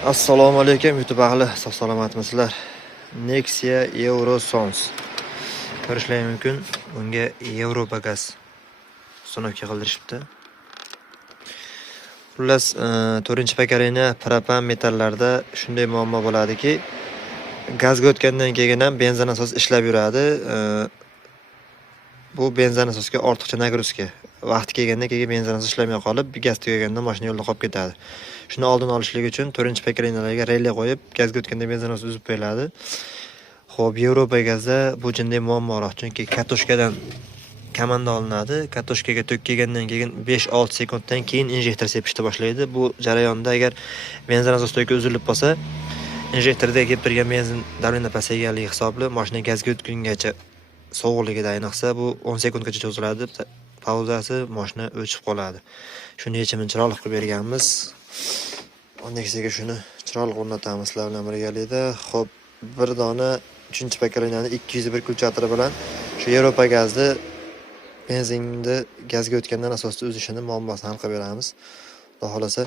Assalomu alaykum YouTube ahli, sog' salomatmisizlar? Nexia Eurosons ko'rishlari mumkin. Bunga Yevropa gaz uстановка qildirishibdi. Xullas, 4-paketini propan metallarda shunday muammo bo'ladiki, gazga o'tgandan keyin ham benzin asos ishlab yuradi. Bu benzin asosga ortiqcha nagruzka. Vaqti kelganda benzin asos ishlamay qolib, gaz tugaganda mashina yo'lda qolib ketadi. Shuni oldini olishlik uchun 4-paketlarga relay qo'yib, gazga o'tganda benzin asos uzib qo'yiladi. Xo'p, Yevropa gazda bu jinday muammoroq, chunki kartoshkadan komanda olinadi. Kartoshkaga to'k kelgandan keyin 5-6 sekunddan keyin injektor sepishni boshlaydi. Bu jarayonda agar benzin asos to'ki uzilib qolsa, injektorda kelib turgan benzin davleniya pasayganligi hisobli mashina gazga o'tgungacha sovuqligida ayniqsa bu 10 sekundgacha cho'ziladi. Pauzasi mashina o'chib qoladi. Shuni yechimini chiroyli qilib berganmiz. Nexia'ga shuni chiroyli o'rnatamiz sizlar bilan birgalikda. Xo'p, bir dona 3-paketlarni 201 kulchatiri bilan shu Yevropa gazni benzinni gazga o'tgandan asosda uzishini muammosini hal qilib beramiz. Xudo xolasa,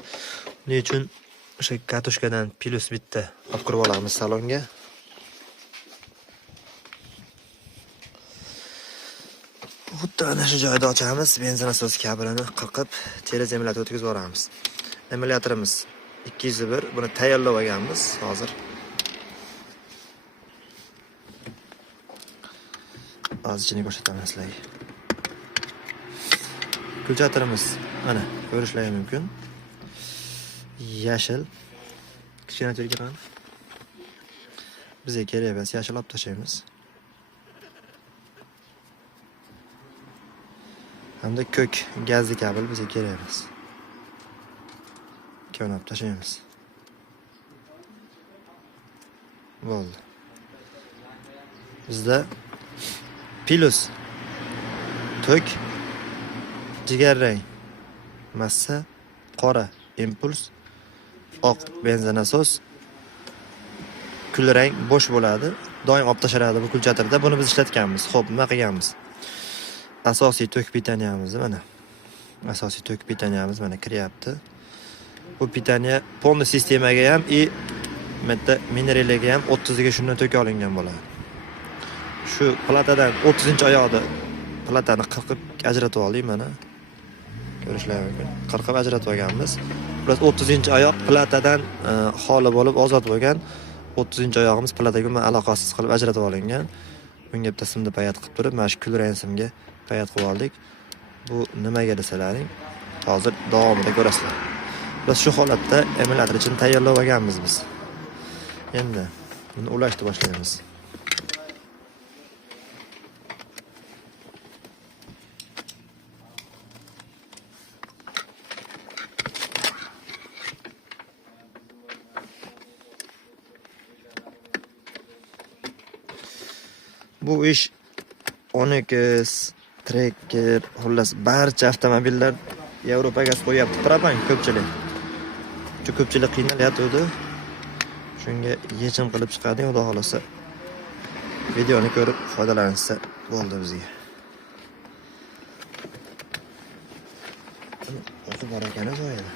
buning uchun o'sha kartoshkadan plus bitta olib kirib olamiz salonga. Xuddi ana shu joyda ochamiz, benzin asos kabelini qirqib, cheres emulyator o'tkazib yuboramiz. Emulyatorimiz 201, buni tayyorlab olganmiz hozir. Ozgina ko'rsataman sizlarga. Kulchatorimiz mana ko'rishlari mumkin. Yashil. Kichkina turgan. Bizga kerak emas, yashil olib tashlaymiz. Hamda ko'k gazli kabel bizga kerak emas. Olib tashlaymiz. Bo'ldi. Bizda plus to'k jigarrang, massa qora impuls, oq benzin asos, kulrang bo'sh bo'ladi. Doim olib tashladi bu kulchatirda. Buni biz ishlatganmiz. Xo'p, nima qilganmiz? Asosiy to'k pitaniyamiz mana. Asosiy to'k pitaniyamiz mana kiryapti. Bu pitaniya polni sistemaga ham metta mineralga ham 30 ga shundan to'k olingan bo'ladi. Shu platadan 30-oyoqda platani qirqib ajratib oldik mana. Ko'rishlari mumkin. Qirqib ajratib olganmiz. Plus 30-oyoq platadan xoli bo'lib ozod bo'lgan. 30-oyog'imiz plataga aloqasiz qilib ajratib olingan. Bunga bitta simni payat qilib turib, mana shu kulrang simga payat qilib oldik. Bu nimaga desalaring, hozir davomida ko'rasizlar. Biz shu holatda emulyator uchun tayyorlab olganmiz biz. Endi buni ulashni boshlaymiz. Bu ish Onyx, Tracker, xullas barcha avtomobillar Yevropa gaz qo'yapti. Propan ko'pchilik. Ko'pchilik qiynalyapti. Shunga yechim qilib chiqadi, xudo xolasa. Videoni ko'rib foydalansa bo'ldi bizga. O'qib bor ekan joyida.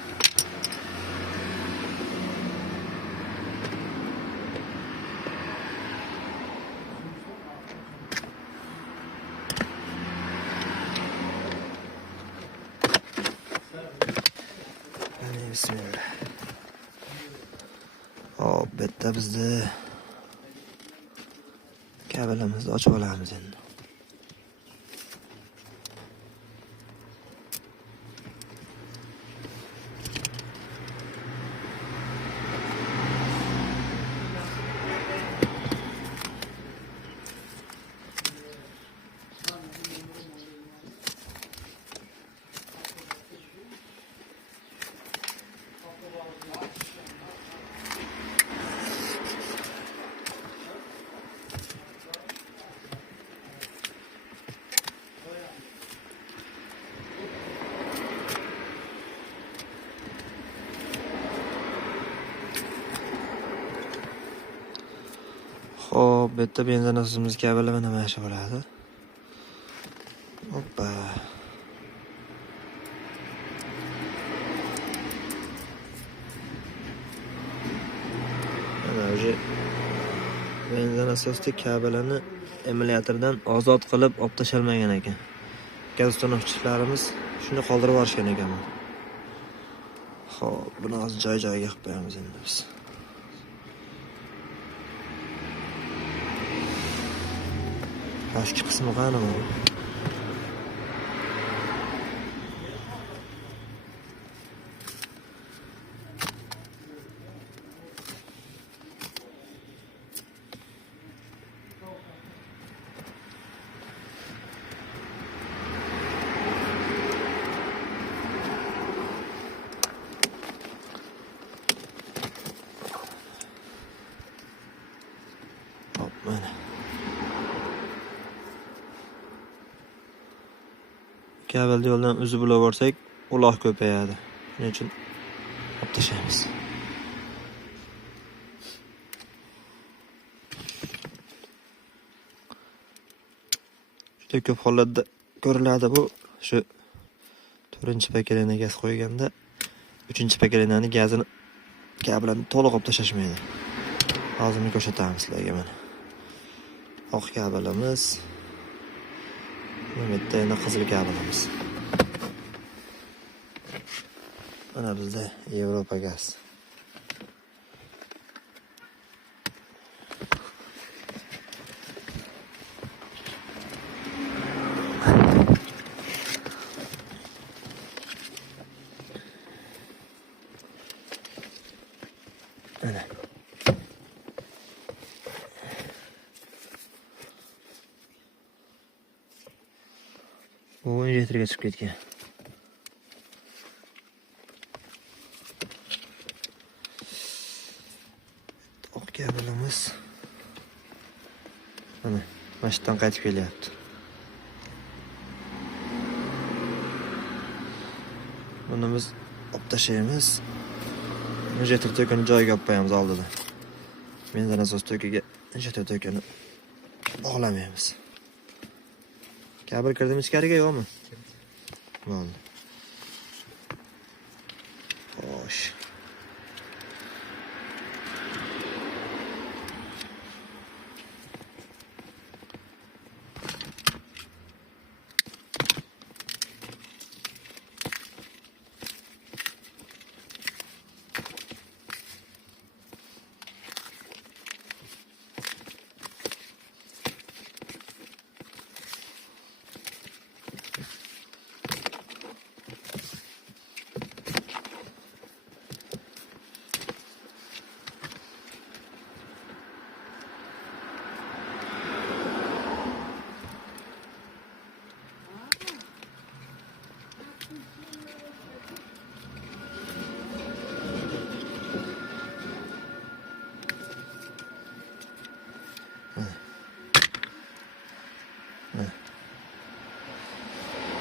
Bismillah. Hop, bitta bizni kabelimizni ochib olamiz endi. Xo'p, bu yerda benzin asosimiz kabeli mana mana shu bo'ladi. Hoppa. Уже benzin asosli kabelini emulyatordan ozod qilib olib tashalmagan ekan. Gaz ustunovchilarimiz shuni qoldirib yuborishgan ekan. Xo'p, buni hozir joy-joyiga qilib qo'yamiz endi biz. Pastki qismi qani bu? Hop, mana. Kabel yo'ldan uzib olaversak, uloq ko'payadi. Shuning uchun olib tashlaymiz. Juda ko'p holatda ko'riladi bu. Shu 4-pakelini gaz qo'yganda 3-pakelinani gazini kabelini to'liq olib tashlashmaydi. Hozir ko'rsatamiz sizlarga mana. Oq kabelimiz. Bu yerda yana qizil kabelimiz. Mana bizda Yevropa gaz. Mana. Bu injektorga chiqib ketgan. Oq kabelimiz. Mana, mashinadan qaytib kelyapti. Buni biz olib tashlaymiz. Injektor to'kini joyiga olib qo'yamiz oldida. Benzin asos to'kiga injektor to'kini bog'lamaymiz. Kabel kirdimi ichkariga yo'qmi? Bo'ldi. Xo'sh.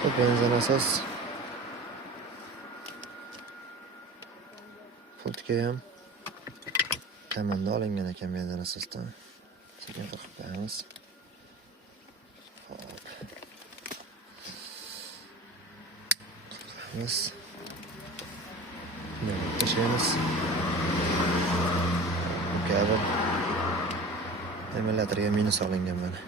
Bu benzin asos. Pultga ham kamanda olingan ekan benzin asosdan. Sekin qilib qo'yamiz. Hop. Biz bunu tashlaymiz. Bu kabel emulyatorga minus olingan mana.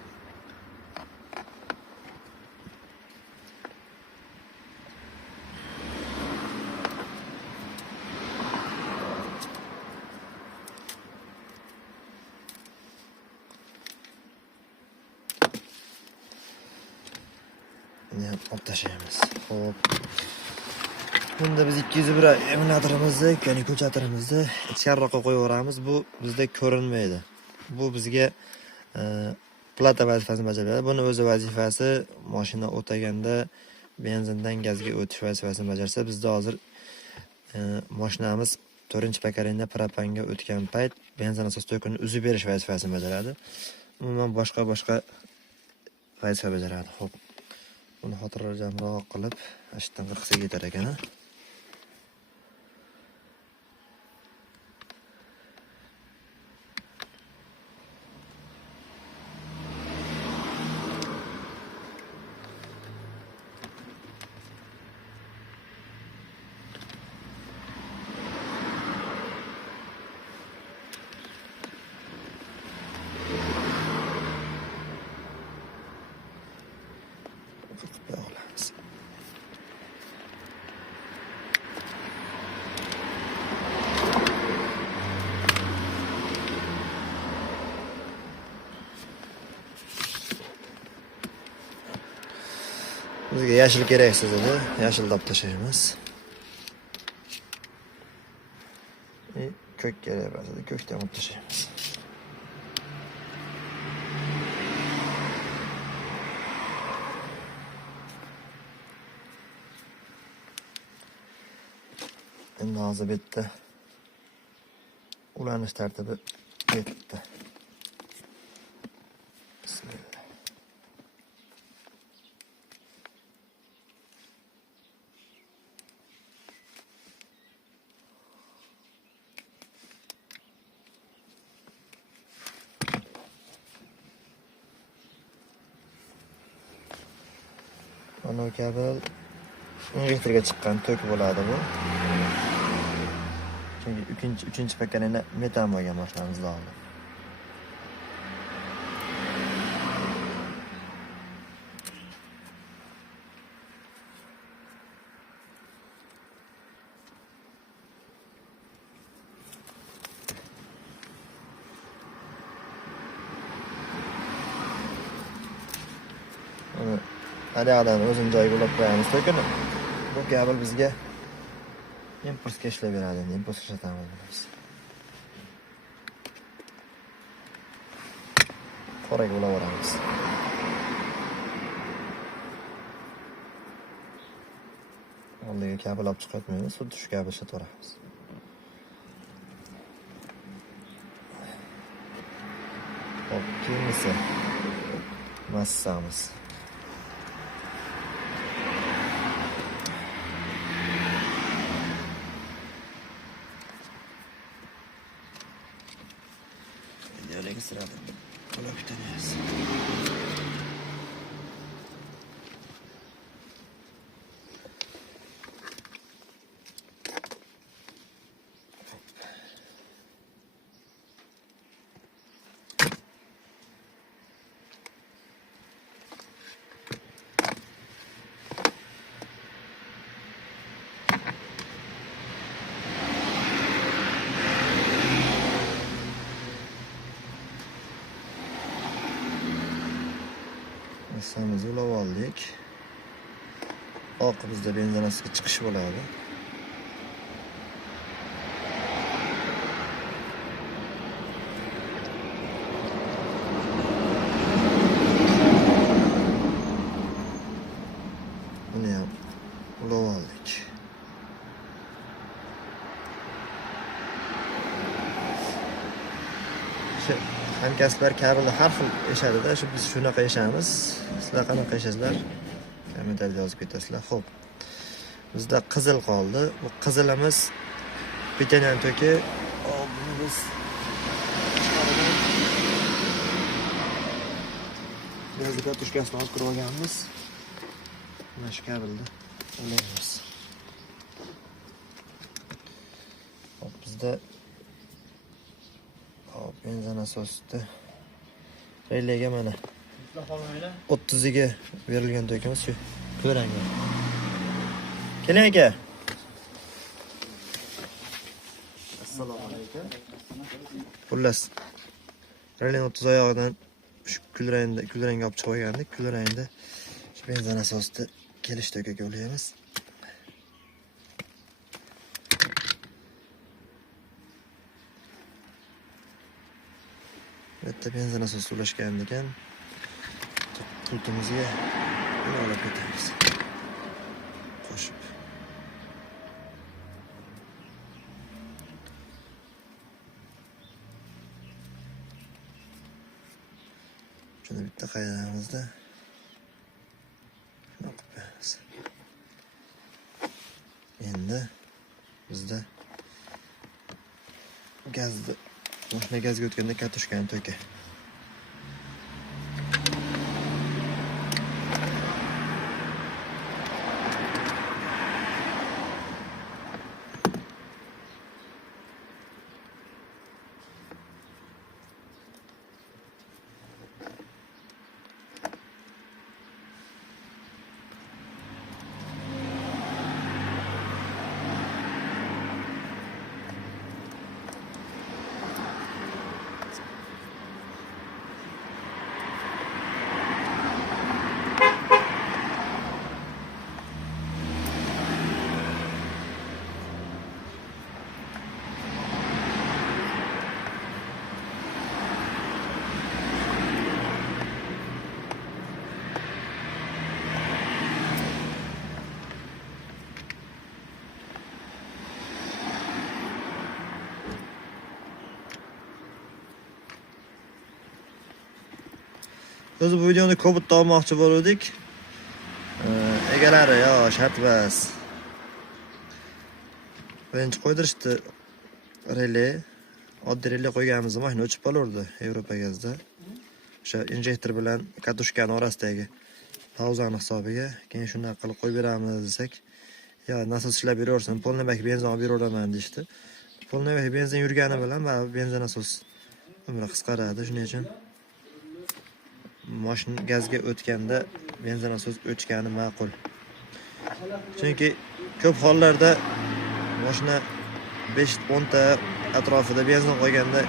Olib tashlaymiz. Xo'p. Bunda biz 201 emulyatorimizni, ya'ni ko'chatirimizni ichkariroqqa qo'yaveramiz. Bu bizda ko'rinmaydi. Bu bizga plata vazifasini bajaradi. Buni o'zi vazifasi mashina o'taganda benzindan gazga o'tish vazifasini bajarsa, bizda hozir mashinamiz 4-pakelinda propanga o'tgan payt benzin asos to'kini uzib berish vazifasini bajaradi. Umuman boshqa vazifa bajaradi. Xo'p. Buni xotirjamroq qilib, ashdan qirqsa ketar ekan. Bizga yashil keraksiz edi. Yashilni tashlaymiz. Ko'k kerak bo'lsa, ko'kni ham tashlaymiz. Endi hozir bu yerda ulanish tartibi ketdi. Bismillah. Mana bu kabi elektrga chiqqan tok bo'ladi bu. Chunki uchinchi paketini metan bo'lgan mashinamizda oldim. Haliyadan o'zini joyiga ulab qo'yamiz. Lekin bu kabel bizga impulsga ishlab beradi. Impuls ishlatamiz biz. Qoraga ulab boramiz. Oldiga kabel olib chiqatmaymiz, xuddi shu kabel ishlataveramiz. Hop, keyingisi massamiz. Sırada kola biteniyoruz. Massamizni ulab oldik. Oq bizda benzinasiga chiqish bo'ladi. Buni ham ulab oldik. Hamkasblar kabelni har xil eshadi-da, shu biz shunaqa eshamiz. Sizlar qanaqa eshasizlar? Kommentariyada yozib ketasizlar. Xo'p. Bizda qizil qoldi. Bu qizilimiz betanan to'ki. Buni biz yozib kartoshkasini olib kirib olganmiz. Mana shu kabelni ulaymiz. Hop, bizda benzin asosida relayga mana 30 ga berilgan to'kimiz shu. Ko'rang. Keling aka. Assalomu alaykum. Xullas, relay 30 oyog'idan shu kulrangda olib chiqib olgandik. Kulrangda shu benzin asosida kelish to'kaga ulaymiz. Bitta benzin asosi ulashgan ekan. Qultimizga olib ketamiz. Qo'shib. Shuni bitta qaydamizda shuni qo'yamiz. Endi bizda gazni mashina gazga o'tganda kartoshkani to'ka. O'zi bu videoni Cobalt olmoqchi bo'ldik. Egalari yo shart bas. Birinchi qo'ydirishdi relay. Oddiy relay qo'yganimiz mashina o'chib qolaverdi Yevropa gazda. O'sha injektor bilan katushkani orasidagi pauzani hisobiga keyin shunday qilib qo'yib beramiz desak, yo nasos ishlab beraversin, polnabak benzin olib beraveraman deyishdi. Polnabak benzin yurgani bilan benzin nasos umri qisqaradi. Shuning uchun mashina gazga o'tganda benzin nasos o'chgani ma'qul. Chunki ko'p hollarda mashina 5-10 ta atrofida benzin qo'yganda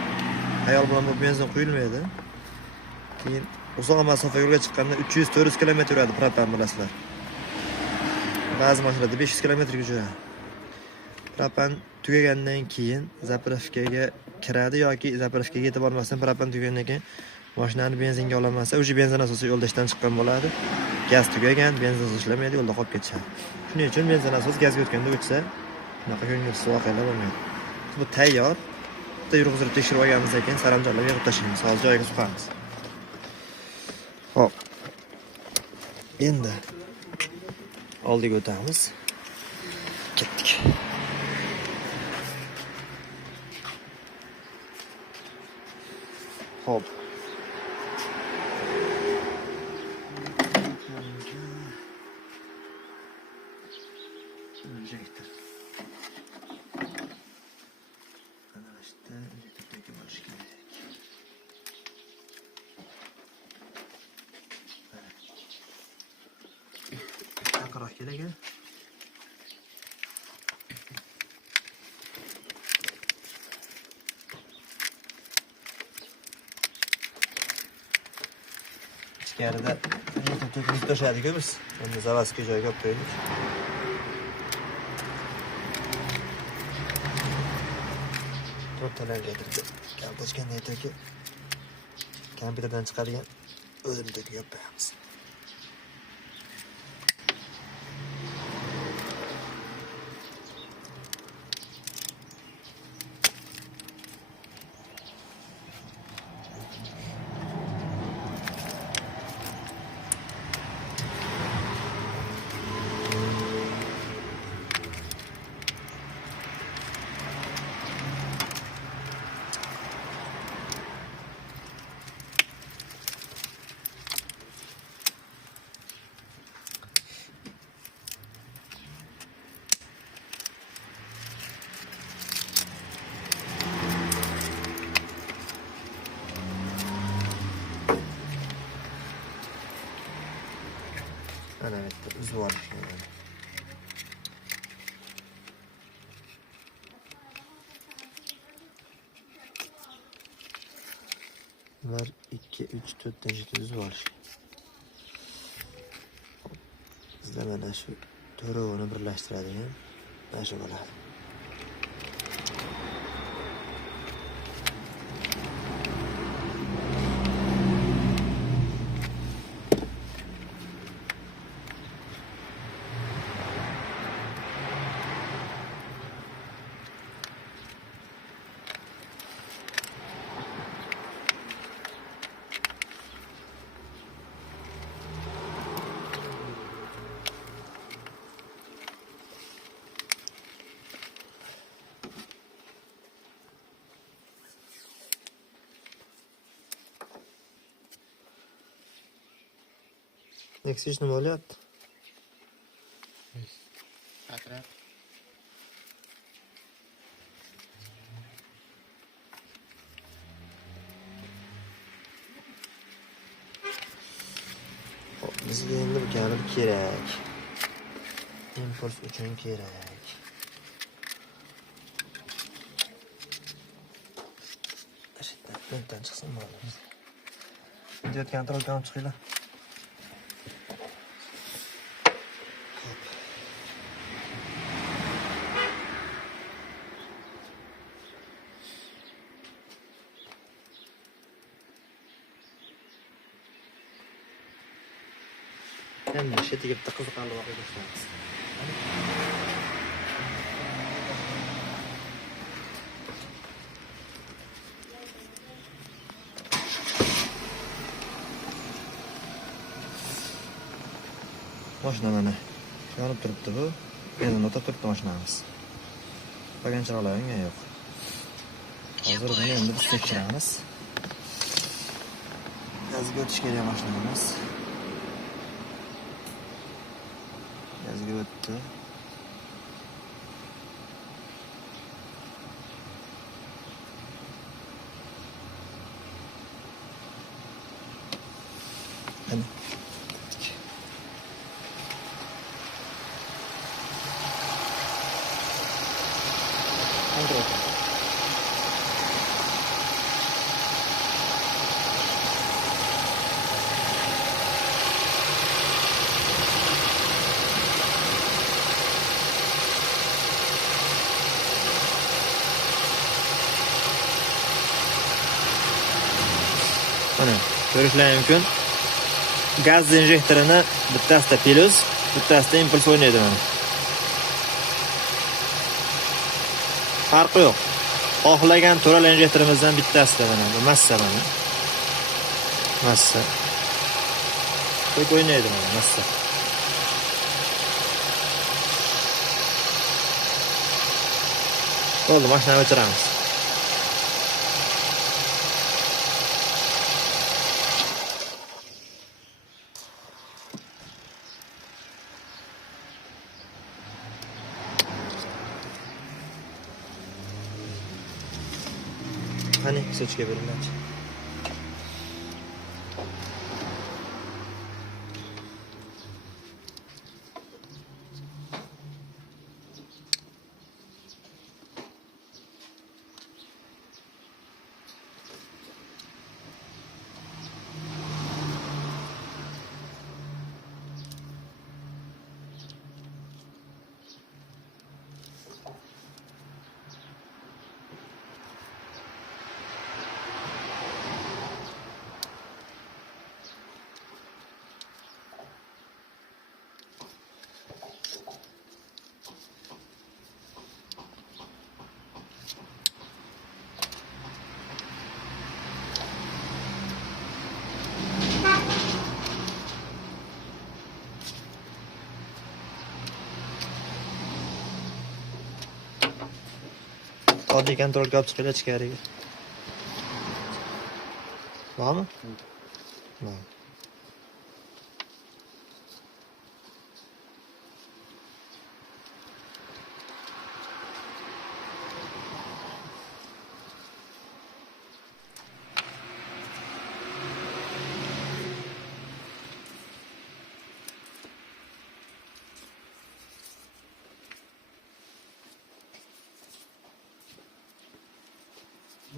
ayol bilan bu benzin quyilmaydi. Keyin uzoq masofa yo'lga chiqqanda 300-400 km yuradi propan bilasizlar. Ba'zi mashinalarda 500 km yuradi. Propan tugagandan keyin zapravkaga kiradi yoki zapravkaga yetib olmasdan propan tugagandan keyin mashinani benzinga olamasa, o'sha benzin asosi yo'lda ishdan chiqqan bo'ladi. Gaz tugagan, benzin ishlamaydi, yo'lda qolib ketadi. Shuning uchun benzin asosi gazga o'tganda o'chsa, bunaqa ko'ngilsiz voqealar bo'lmaydi. Bu tayyor. Bitta yurg'izib tekshirib olganimizdan keyin saramjonlarga yig'ib tashlaymiz. Hozir joyiga suqamiz. Hop. Endi oldiga o'tamiz. Ketdik. Hop. Injektor. Ana işte injektordagi bo'lishi kerak. Yaqinroq kerak. Ichkarida injektor to'shadiku biz. Endi zavazga joyga olib qo'ydik. To'rttalarga kaltashgan aytaki kompyuterdan chiqargan o'zimdagi yopamiz. Ana bitta uzib olish kerak. 1, 2, 3, 4 uzib olish. Bizda mana shu to'rovini birlashtiradigan mana shu bo'ladi. Nexus nima bo'lyapti? Atraf. Bizga endi bu kabi kerak. Impuls uchun kerak. Ashitdan chiqsin bo'ladi. Video kontrolga olib chiqinglar. Endi shetiga bitta qiziqarli voqea ko'rsatamiz. Mashina mana yonib turibdi bu. Benzin o'tib turibdi mashinamiz. Qolgan chiroqlar unga yo'q. Hozir buni endi biz tekshiramiz. Gazga o'tish kerak mashinamiz. Gazga o'tdi. Hadi. Kontrol. Mana ko'rishlaring mumkin. Gaz injektorini bittasida plus, bittasida impuls o'ynaydi mana. Farqi yo'q. Xohlagan to'ral injektorimizdan bittasida mana bu massa mana. Massa. Qo'yib o'ynaydi mana massa. Bo'ldi, mashinani o'chiramiz. Hani sochga beriladi. Oddiy kontrolga olib chiqib ichkariga. Bormi? Bor.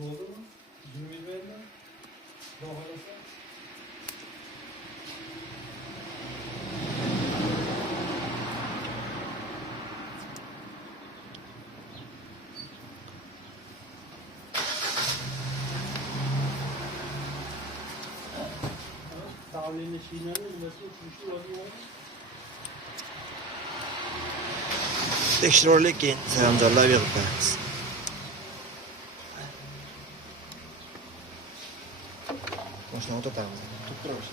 Oldu mu? Cümlelerle bağlanırsa. Tavliyle şeylerle nasıl uçuşu oluyor? Tekshiruvlik keyin salamzorlar berib qo'yamiz. Mashinani o'tamiz. Tuttiramiz.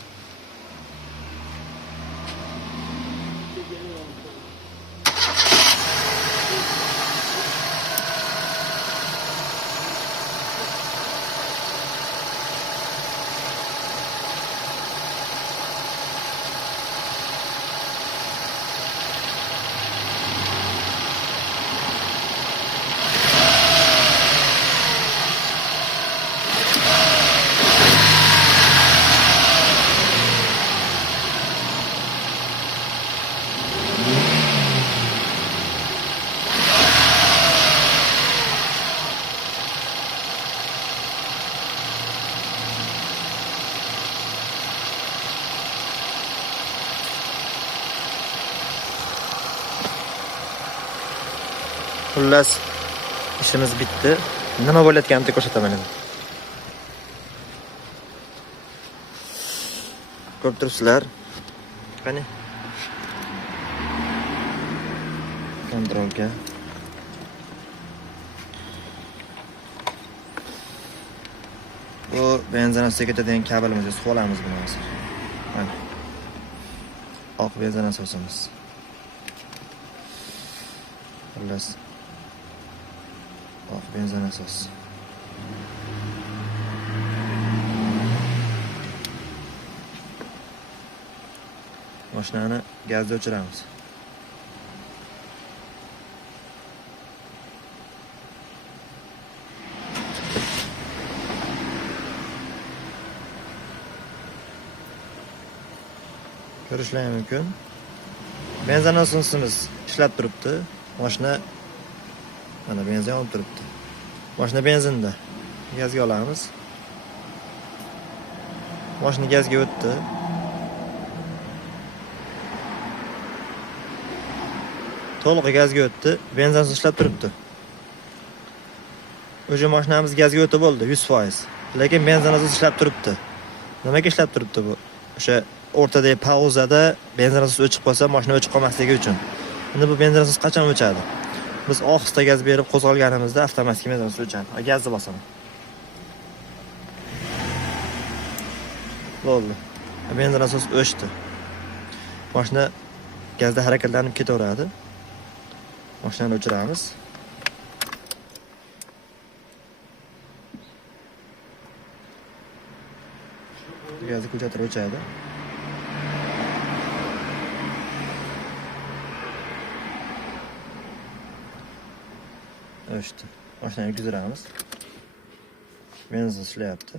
Xullas, ishimiz bitdi. Nima bo'layotganini ko'rsataman endi. Ko'rib turibsizlar. Qani? Kontrolga. Bu benzin ostiga ketadigan kabelimizni suv olamiz buni hozir. Mana. oq benzin asosimiz. Xullas, oq benzin asos. Mashinani gazda o'chiramiz. Ko'rishlari mumkin. Benzin asosimiz ishlab turibdi. Mashina mana benzin olib turibdi. Mashina benzinda. Gazga olamiz. Mashina gazga o'tdi. To'liq gazga o'tdi. Benzin ishlab turibdi. O'sha mashinamiz gazga o'tib bo'ldi 100%. Lekin benzin asosi ishlab turibdi. Nimaga ishlab turibdi bu? O'sha o'rtadagi pauzada benzin asosi o'chib qolsa, mashina o'chib qolmasligi uchun. Endi bu benzin asosi qachon o'chadi? Biz ohista gaz berib qo'zg'alganimizda avtomatik benzin asosi o'chadi. Gazni bosaman. Bo'ldi. Benzin asosi o'chdi. Mashina gazda harakatlanib ketaveradi. Mashinani o'chiramiz. Gazni ko'chirib o'chadi. O'chdi. Mashinani yurgizamiz. Benzin ishlayapti.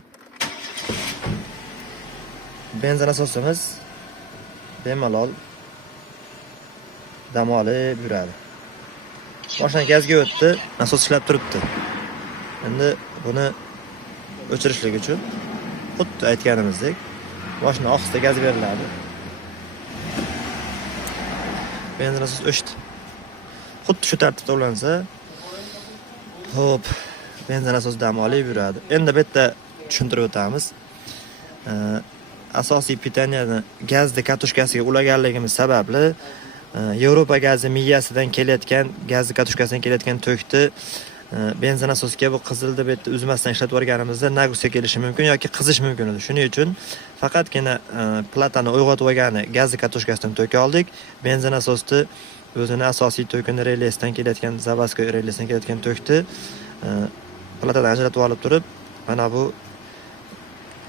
Benzin asosimiz bemalol dam olib yuradi. Mashina gazga o'tdi, asos ishlab turibdi. Endi buni o'chirishlik uchun xuddi aytganimizdek mashina ohista gaz beriladi. Benzin asosi o'chdi. Xuddi shu tartibda ulansa, hop, benzin asosi dam olib yuradi. Endi bu yerda tushuntirib o'tamiz. Asosiy pitaniyani gazni katushkasiga ulaganligimiz sababli Yevropa gazi miyasidan kelayotgan, gazni katushkasidan kelayotgan tokni benzin asosiga bu qizil deb aytdi uzmasdan ishlatib o'rganimizda nagusga kelishi mumkin yoki qizish mumkin edi. Shuning uchun faqatgina platani uyg'otib olgani gazni katushkasidan tok oldik. Benzin asosni o'zini asosiy tokini relesidan kelayotgan, zavaskoy relesidan kelayotgan tokni platadan ajratib olib turib, mana bu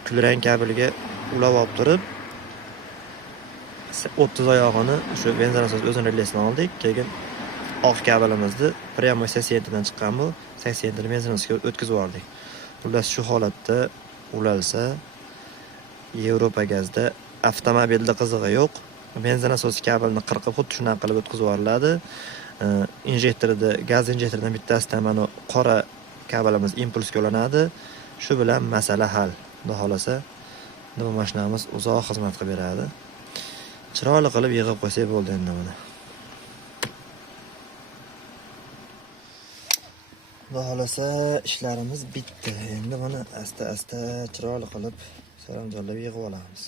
kulrang kabelga ulab olib turib 30 oyog'ini shu benzin asosi o'zini relesidan oldik. Keyin oq kabelimizni prямо 80 dan chiqqan bu 80 dan benzin asosiga o'tkazib yubordik. Xullas shu holatda ulalsa Yevropa gazda avtomobilda qizig'i yo'q. Benzin asosi kabelni qirqib xuddi shunaqa qilib o'tkazib yuboriladi. Injektorda, gaz injektoridan bittasidan mana qora kabelimiz impulsga ulanadi. Shu bilan masala hal. Xudo xolasa bu mashinamiz uzoq xizmat qilib beradi. Chiroyli qilib yig'ib qo'ysak bo'ldi endi buni. Xudo xolasa ishlarimiz bitdi. Endi buni asta-asta chiroyli qilib saramjonlab yig'ib olamiz.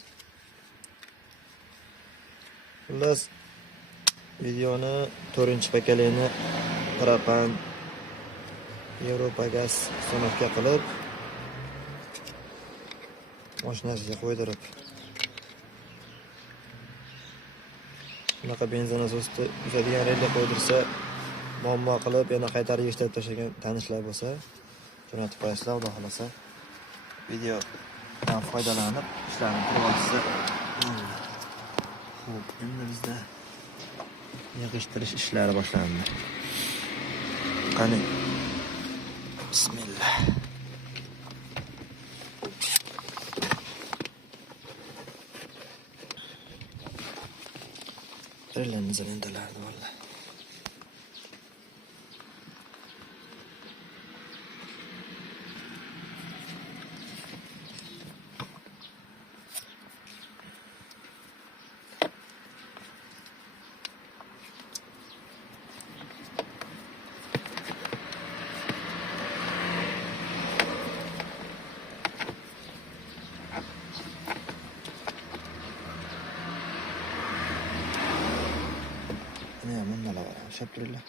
Xullas videoni 4-pakalini propan Yevropa gaz sonovga qilib mashinasiga qo'ydirib bunaqa benzin asosida uzadigan relga qo'ydirsa muammo qilib yana qaytarib ishlatib tashlagan tanishlar bo'lsa jo'natib qo'yasizlar. Xudo xolasa videodan foydalanib ishlarni qilib olsa. Xo'p, endi bizda yig'ishtirish ishlari boshlandi. Qani bismillah. Rellarni zalendalardi vallahi. Alhamdulillah.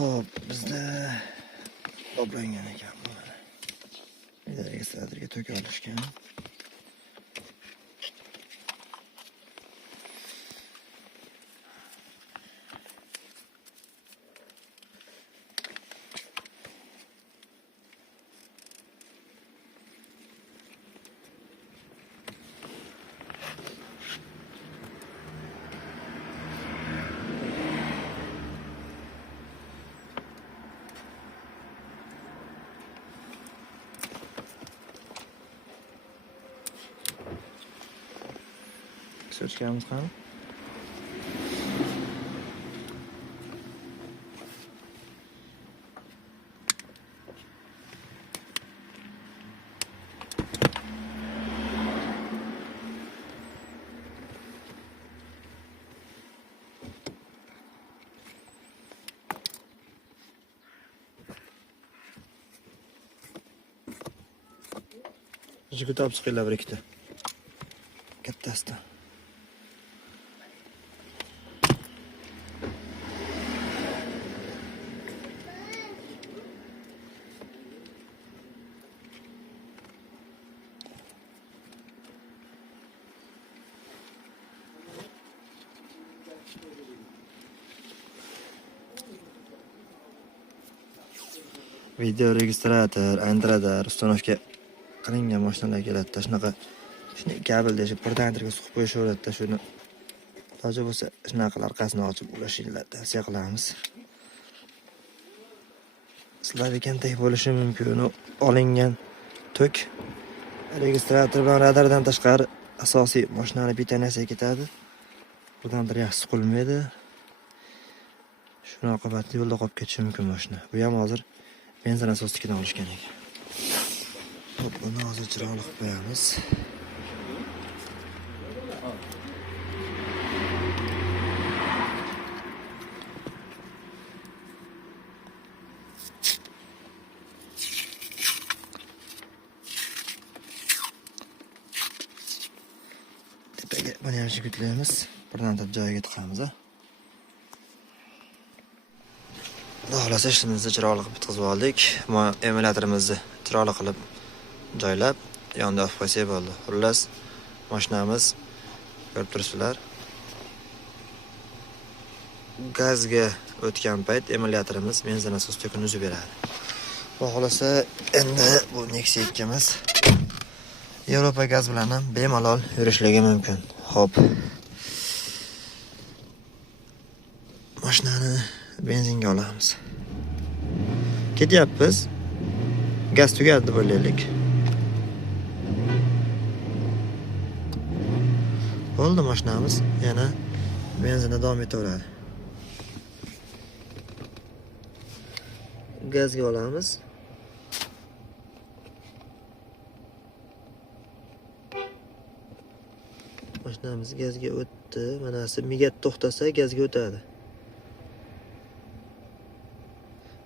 Xo'p, bizda toplangan ekan bu. Registratorga to'kib olishgan. Sochkamiz qani? Jigit olib chiqinglar bir ikkita. Kattasidan. Video registrator, Android, uстановка qilingan mashinalar keladi. Shunaqa shuni kabel deshib birdan-birga suqib qo'yishaveradi. Shuni iloji bo'lsa shunaqalar orqasini ochib ulashinglar tavsiya qilamiz. Sizlar ekandek bo'lishi mumkin. Olingan tok registrator bilan radardan tashqari asosiy mashinani pitanasiga ketadi. Birdan-bir yaxshi qilmaydi. Shuni oqibatli yo'lda qolib ketishi mumkin mashina. Bu ham hozir benzin asosligidan olishgan ekan. Hop, buni hozir chiroqli qilib qo'yamiz. Tepaga buni ham jigitlaymiz. Birdan turib joyiga tiqamiz. Xohlasa ishimizni chiroqli qilib bitkazib oldik. Emulyatorimizni chiroqli qilib joylab, yonda olib qo'ysak bo'ldi. Xullas, mashinamiz ko'rib turibsizlar. Gazga o'tgan payt emulyatorimiz benzin asos tokini uzib beradi. Xohlasa, endi bu Nexia 2 emas. Yevropa gaz bilan ham bemalol yurishligi mumkin. Xo'p. Mashinani benzinga olamiz. Ketyapmiz. Gaz tugadi deb o'ylaylik. Bo'ldi, mashinamiz yana benzinda davom etaveradi. Gazga olamiz. Mashinamiz gazga o'tdi. Mana shu migat to'xtasa gazga o'tadi.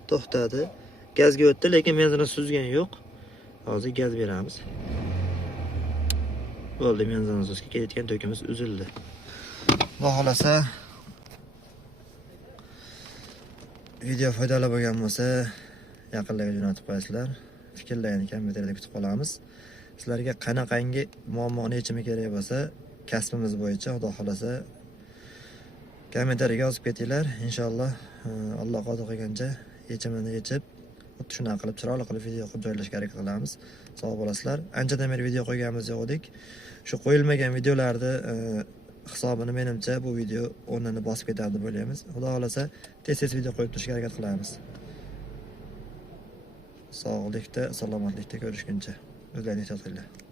To'xtadi. Gazga o'tdi, lekin benzinni suzgan yo'q. Hozir gaz beramiz. Bo'ldi, benzin asosga ketayotgan tokimiz uzildi. Xudo xolasa video foydali bo'lgan bo'lsa, yaqinlarga jo'natib qo'yasizlar. Fikrlarni kommentariyada kutib qolamiz. Sizlarga qanaqangi muammoni yechimi kerak bo'lsa, kasbimiz bo'yicha xudo xolasa kommentariyaga yozib ketinglar. Inshaalloh Alloh qodir qilgancha yechimini yechib, xuddi shunaqa qilib chiroyli qilib video qilib joylashga harakat qilamiz. Sog' bo'lasizlar. Anchadan beri video qo'yganimiz yo'q edik. Shu qo'yilmagan videolarni hisobini menimcha bu video o'rnini bosib ketadi deb o'ylaymiz. Xudo xolasa tez-tez video qo'yib turishga harakat qilamiz. Sog'likda, salomatlikda ko'rishguncha. O'zlaringizni ehtiyot qilinglar.